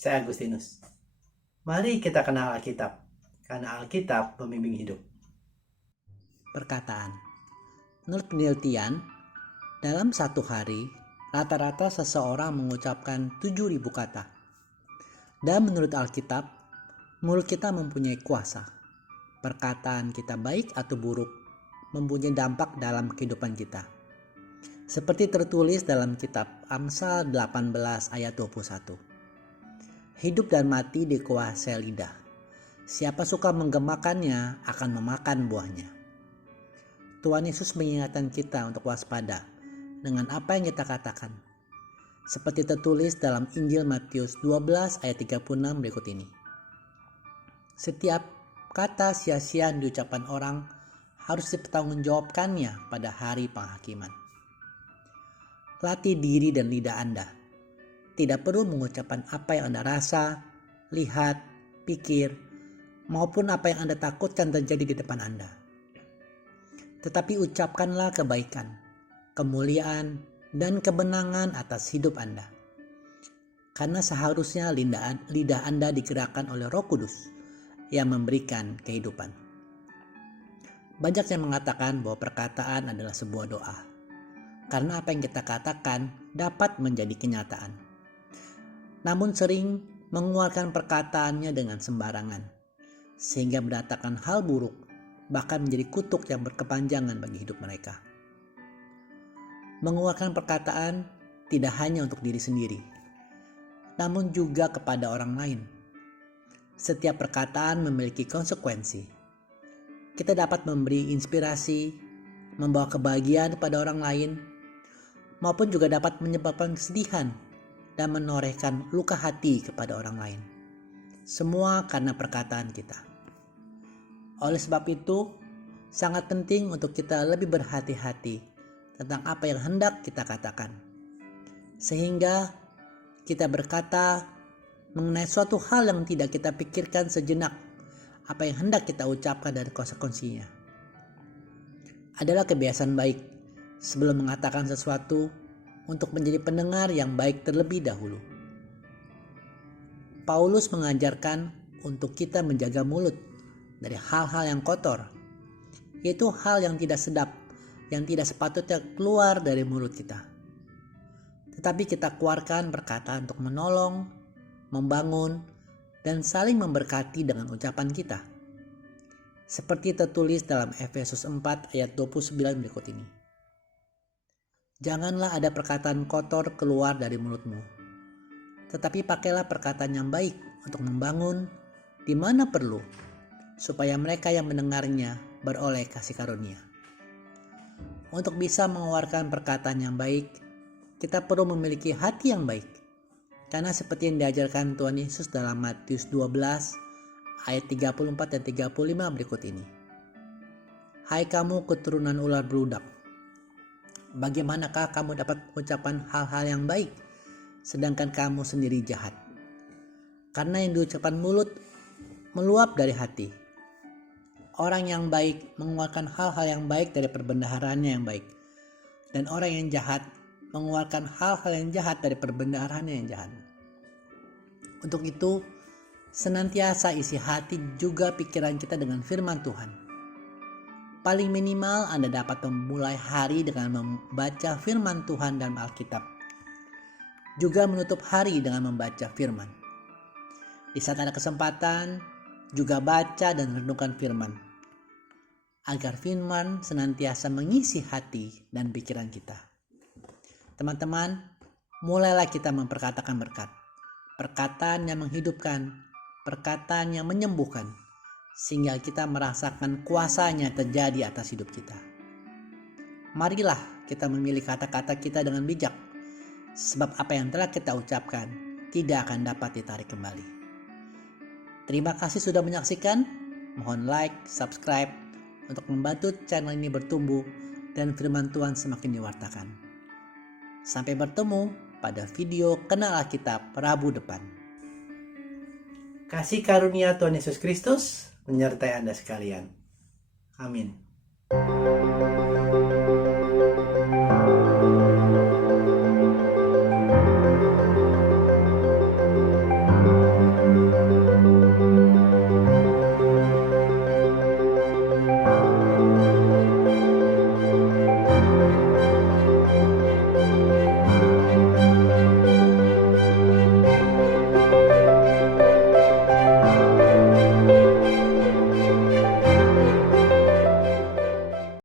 Saya Agustinus. Mari kita kenal Alkitab, karena Alkitab pembimbing hidup. Perkataan. Menurut penelitian, dalam satu hari, rata-rata seseorang mengucapkan 7.000 kata. Dan menurut Alkitab, mulut kita mempunyai kuasa. Perkataan kita baik atau buruk mempunyai dampak dalam kehidupan kita. Seperti tertulis dalam kitab Amsal 18 ayat 21. Hidup dan mati dikuasai lidah. Siapa suka menggemakannya akan memakan buahnya. Tuhan Yesus mengingatkan kita untuk waspada dengan apa yang kita katakan. Seperti tertulis dalam Injil Matius 12 ayat 36 berikut ini. Setiap kata sia-sia yang diucapkan orang harus dipertanggungjawabkannya pada hari penghakiman. Latih diri dan lidah Anda. Tidak perlu mengucapkan apa yang Anda rasa, lihat, pikir, maupun apa yang Anda takutkan terjadi di depan Anda. Tetapi ucapkanlah kebaikan, kemuliaan, dan kebenangan atas hidup Anda. Karena seharusnya lidah Anda digerakkan oleh Roh Kudus yang memberikan kehidupan. Banyak yang mengatakan bahwa perkataan adalah sebuah doa. Karena apa yang kita katakan dapat menjadi kenyataan. Namun sering mengeluarkan perkataannya dengan sembarangan, sehingga mendatangkan hal buruk, bahkan menjadi kutuk yang berkepanjangan bagi hidup mereka. Mengeluarkan perkataan tidak hanya untuk diri sendiri, namun juga kepada orang lain. Setiap perkataan memiliki konsekuensi. Kita dapat memberi inspirasi, membawa kebahagiaan kepada orang lain, maupun juga dapat menyebabkan kesedihan dan menorehkan luka hati kepada orang lain. Semua karena perkataan kita. Oleh sebab itu, sangat penting untuk kita lebih berhati-hati tentang apa yang hendak kita katakan. Sehingga kita berkata mengenai suatu hal yang tidak kita pikirkan sejenak, apa yang hendak kita ucapkan dan konsekuensinya. Adalah kebiasaan baik sebelum mengatakan sesuatu untuk menjadi pendengar yang baik terlebih dahulu. Paulus mengajarkan untuk kita menjaga mulut dari hal-hal yang kotor, yaitu hal yang tidak sedap, yang tidak sepatutnya keluar dari mulut kita. Tetapi kita keluarkan perkataan untuk menolong, membangun, dan saling memberkati dengan ucapan kita. Seperti tertulis dalam Efesus 4 ayat 29 berikut ini. Janganlah ada perkataan kotor keluar dari mulutmu, tetapi pakailah perkataan yang baik untuk membangun di mana perlu, supaya mereka yang mendengarnya beroleh kasih karunia. Untuk bisa mengeluarkan perkataan yang baik, kita perlu memiliki hati yang baik. Karena seperti yang diajarkan Tuhan Yesus dalam Matius 12 ayat 34 dan 35 berikut ini. Hai kamu keturunan ular beludak, bagaimanakah kamu dapat mengucapkan hal-hal yang baik, sedangkan kamu sendiri jahat? Karena yang diucapkan mulut meluap dari hati. Orang yang baik mengeluarkan hal-hal yang baik dari perbendaharanya yang baik. Dan orang yang jahat mengeluarkan hal-hal yang jahat dari perbendaharanya yang jahat. Untuk itu, senantiasa isi hati juga pikiran kita dengan firman Tuhan. Paling minimal Anda dapat memulai hari dengan membaca firman Tuhan dalam Alkitab. Juga menutup hari dengan membaca firman. Di saat ada kesempatan, juga baca dan renungkan firman. Agar firman senantiasa mengisi hati dan pikiran kita. Teman-teman, mulailah kita memperkatakan berkat. Perkataan yang menghidupkan, perkataan yang menyembuhkan, sehingga kita merasakan kuasanya terjadi atas hidup kita. Marilah kita memilih kata-kata kita dengan bijak, sebab apa yang telah kita ucapkan tidak akan dapat ditarik kembali. Terima kasih sudah menyaksikan. Mohon like, subscribe untuk membantu channel ini bertumbuh dan firman Tuhan semakin diwartakan. Sampai bertemu pada video Kenal Alkitab Rabu depan. Kasih karunia Tuhan Yesus Kristus menyertai Anda sekalian. Amin.